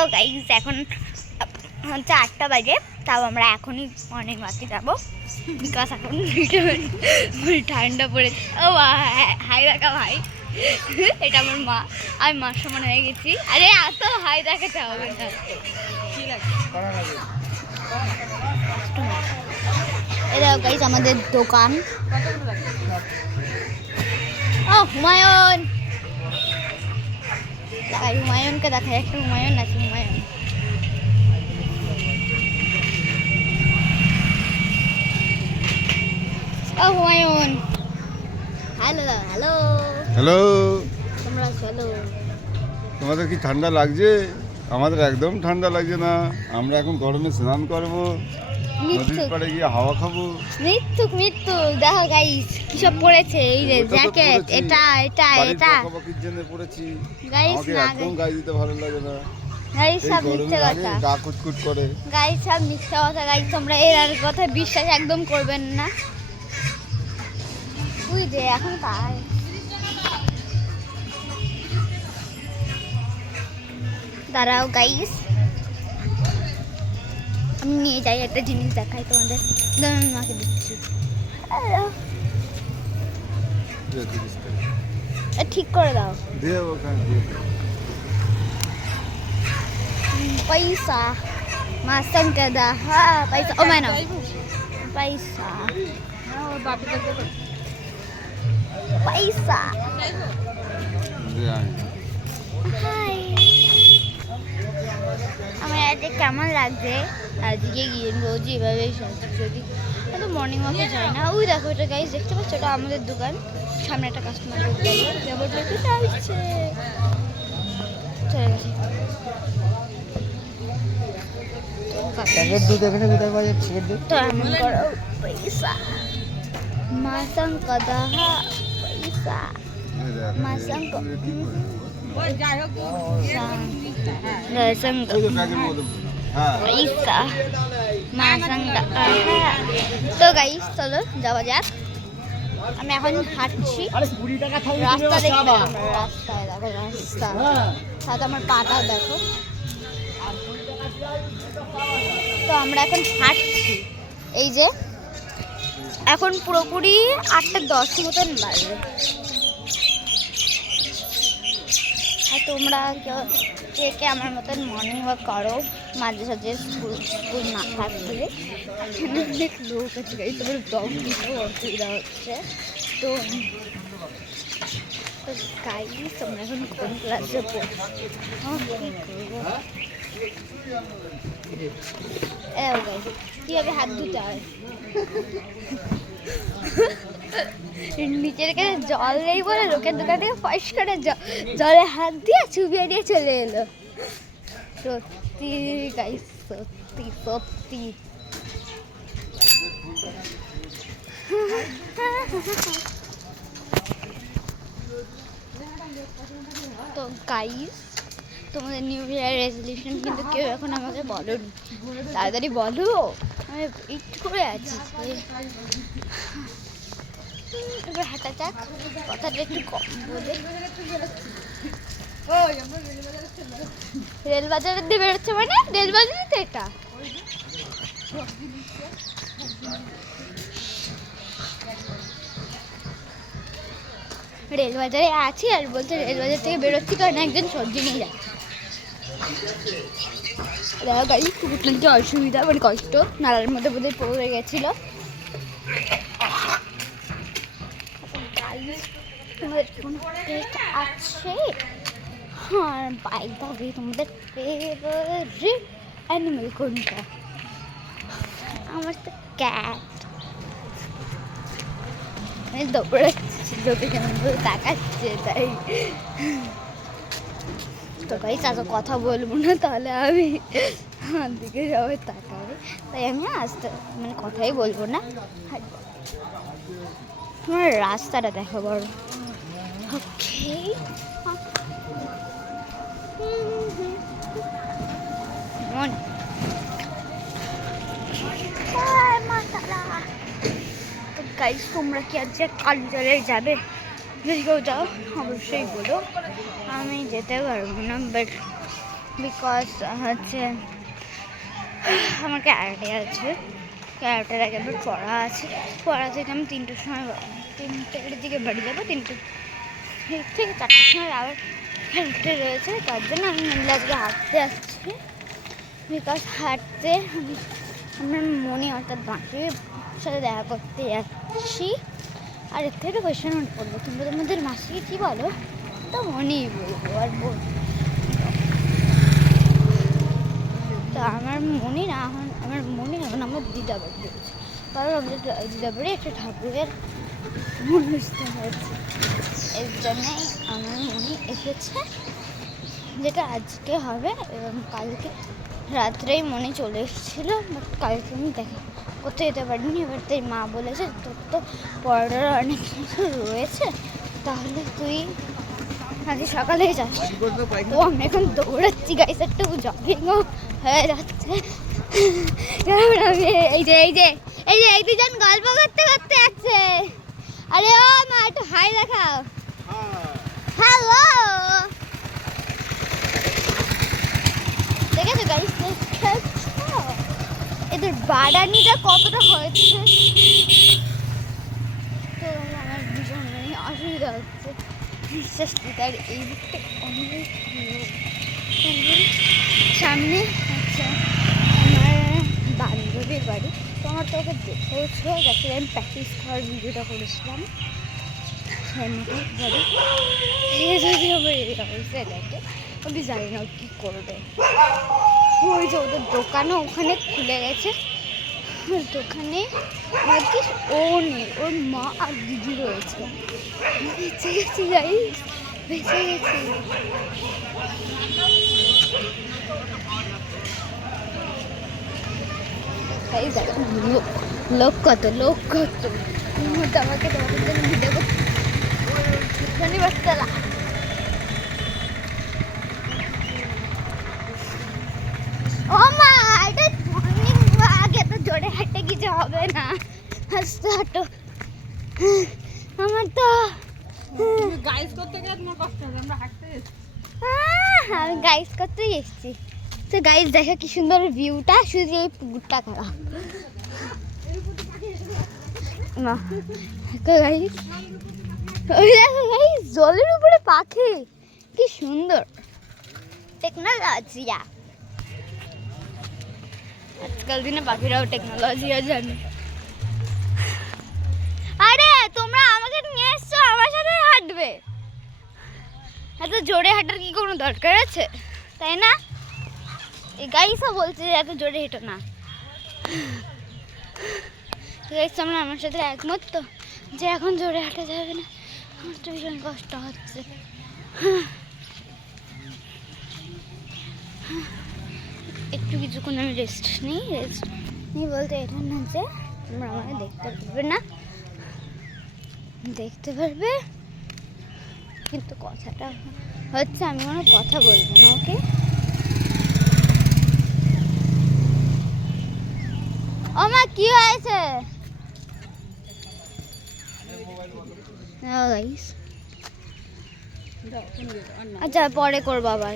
তো গাইস এখন হচ্ছে 8টা বাজে, তাও আমরা এখনই মর্নিং ওয়াকে যাবো বিকজ এখন ঠান্ডা পড়েছে। ও হাই দেখা ভাই, এটা আমার মা, আমি মার সমান হয়ে গেছি। আরে এত হাই দেখাতে হবে না। এটা গাইস আমাদের দোকান। ও হুমায়ুন, হুমায়ুনকে দেখা, একটা হুমায়ুন আছে, হুমায়ুন। ও হুমায়ুন, হ্যালো হ্যালো হ্যালো। তোমরা চলো। তোমাদের কি ঠান্ডা লাগছে? আমাদের একদম ঠান্ডা লাগছে না। আমরা এখন গরমে স্নান করবো, নদীর পাড়ে গিয়ে হাওয়া খাবো। মৃত্যু দেখো গাইস কিসব পড়েছে, এই যে জ্যাকেট, এটা এটা এটা বকাবকির জন্য পড়েছি। গাইস আমাকে না একদম গায়ে দিতে ভালো লাগে না। গাইস এই সব গরমে মিথ্যে লাগে, কথা, গা কুটকুট করে। গাইস সব মিথ্যে কথা। গাইস তোমরা এর কথা বিশ্বাস একদম করবেন না। তুই যে এখন তাই দাঁড়াও গাইস, আমি নিয়ে যাই একটা জিনিস দেখাই তোমাদের, আমি মাকে দিচ্ছি। ঠিক করে দাও। पैसा मासन का दा हाँ पैसा ओ मैंने पैसा पैसा हाय আমার আজকে কেমন লাগছে? আজকে গিয়ে রোজই এভাবে যদি তো মর্নিং ওয়াকে যাই না। ওই দেখো এটা গাইস, দেখতে পাচ্ছ, এটা আমাদের দোকান, সামনে একটা কাস্টমার দাঁড়িয়ে যেমন আসছে, চলে গেছে। তো এমন করো পয়সা মাসাং কদা পয়সা মাসাং পয়সা মাসাং। তো গাইস চলো যাওয়া যাক। আমি এখন হাঁটছি, রাস্তা দেখবে, রাস্তায় দেখো, রাস্তা সাথে আমার পাটা দেখো। তো আমরা এখন হাঁটছি, এই যে এখন পুরোপুরি 8:10 মতন বাজবে। আর তোমরা কে কে আমার মতন মর্নিং ওয়াক করো মাঝে সাঝে স্কুল না থাকলে? অনেক লোক আছে গাইস, তোমার ব্লগ দিতেও অসুবিধা হচ্ছে। তো গাইস তোমরা এখন কোন ক্লাসে পড়ছো? কিভাবে হাত ধুতে হয়, নিচের এখানে জল নেই বলে লোকের দোকান থেকে ফস করে জলে হাত দিয়ে চুবিয়ে দিয়ে চলে এলো। সত্যি গাইস, সত্যি সত্যি। তো গাইস তোমাদের নিউ ইয়ার রেজলিউশন কিন্তু কেউ এখন আমাকে বলোনি, তাড়াতাড়ি বলো, আমি একটু করে আছি। এবার হাঁটা যাক, কথাটা একটু কম বলে। রেলবাজারের দিয়ে বেরোচ্ছে মানে রেলবাজারই তো এটা। রেলবাজারে আছি আর বলছে রেলবাজার থেকে বেরোচ্ছি, কারণ একজন সবজি নিয়ে যাচ্ছে। দেখো গাড়ি উঠলেন যে অসুবিধা, মানে কষ্ট, নালার মধ্যে বোধহয় পড়ে গেছিল। আছে হ্যাঁ বাই দাবি, তোমাদের ফেভারিট অ্যানিমেল কোনটা? আমার তো ক্যাট। আমি দৌড়াচ্ছি, লোকে কেমন করে তাকাচ্ছে তাই। তো ভাই তাকে কথা বলবো না, তাহলে আমি আমার দিকে সবাই তাকাবে, তাই আমি আসতে মানে কথাই বলবো না। তোমার রাস্তাটা দেখো বড়। ওকে তো গাইস তোমরা কি আজকে কালচারে যাবে? যদি কেউ যাও অবশ্যই বলো, আমি যেতে পারবো না, বাট বিকজ হচ্ছে আমার ক্যারাটে আছে, ক্যারাটের আগে আমার পড়া আছে, পড়া থেকে আমি 3টের দিকে বাড়ি যাবো, 3টে থেকে 4টের সময় আবার ক্যারাটে রয়েছে। তার জন্য আমি মেনলি আজকে হাঁটতে আসছি, বিকজ হাঁটতে আমার মনে অর্থাৎ বাঁকির সাথে দেখা করতে যাচ্ছি। আর এর থেকে কোয়েশ্চেন নোট করবো, কিন্তু তোমাদের মাসিকে কী বলো তো মনেই বলবো আর বলবো। তো আমার মনে না এখন আমার দিদা বাড়ি রয়েছে, কারণ আমাদের দিদা বাড়ি একটা ঠাকুরের অনুষ্ঠান হয়েছে, এর জন্যই আমার মনে এসেছে, যেটা আজকে হবে এবং কালকে রাত্রেই মনে চলে এসেছিলো, বাট কালকে আমি দেখা করতে যেতে পারিনি। এবার তাই মা বলেছে তোর তো পড়ার অনেক কিছু রয়েছে, তাহলে তুই আজকে সকালে যাস। তো আমি এখন দৌড়াচ্ছি গাইস, একটু জগিংও হয়ে যাচ্ছে। আমি এই দুজন গল্প করতে করতে যাচ্ছে। আরে ও মা একটু হাই দেখাও। হ্যালো, দেখেছো গাইস, এদের বাড়ানিটা কতটা হয়েছে। তো আমার ভীষণ অসুবিধা হচ্ছে নিঃশ্বাস নিতে। আর এই দিকটা অনেক সামনে হচ্ছে আমার বান্ধবীর বাড়ি, তো আমার তো ওকে দেখেওছিল, যাকে আমি প্র্যাকটিস করার ভিডিওটা করেছিলাম সেমনিটাই বাড়ি। যদি আমার এই অবস্থায় দেখে আমি জানি না কী করবে। ওই যে ওদের দোকানও ওখানে খুলে গেছে, দোকানে ভাগ্যিস ও নেই, ওর মা আর দিদি রয়েছে। বেঁচে গেছি যাই, বেঁচে গেছি। তাই দেখো লোক কত আমাকে তোমাদের জন্য ভিডিও করতে বাচ্চারা। ও মা, এটা অনেক আগে তো জোরে হাঁটে কিছু হবে না, আস্তে হাঁটো। আমার তো গাইস করতে গেলে তোমার কষ্ট হবে, আমরা হাঁটতে আমি গাইস করতেই এসেছি। তো গাইস দেখো কি সুন্দর ভিউটা, শুধু এই পুকুরটা খারাপ না। গাইস ওই দেখো গাইস, জলের উপরে পাখি, কি সুন্দর টেকনোলজি। আজকাল দিনে পাখিরাও টেকনোলজি জানে। আরে তোমরা আমাকে নিয়ে এসছো, আমার সাথে হাঁটবে, এত জোরে হাঁটার কি কোনো দরকার আছে, তাই না? এই গাইসও বলছে যে এত জোরে হেঁটো না। গাইস তোমরা আমার সাথে একমত তো যে এখন জোরে হাঁটা যাবে না? আমার তো ভীষণ কষ্ট হচ্ছে। একটু কিছুক্ষণ আমি রেস্ট নিই বলতে এটা না যে তোমরা আমাকে দেখতে পারবে, কিন্তু কথাটা হচ্ছে আমি কোনো কথা বলবো না, ওকে? ও মা, কি হয়েছে? আচ্ছা পরে করবো আবার।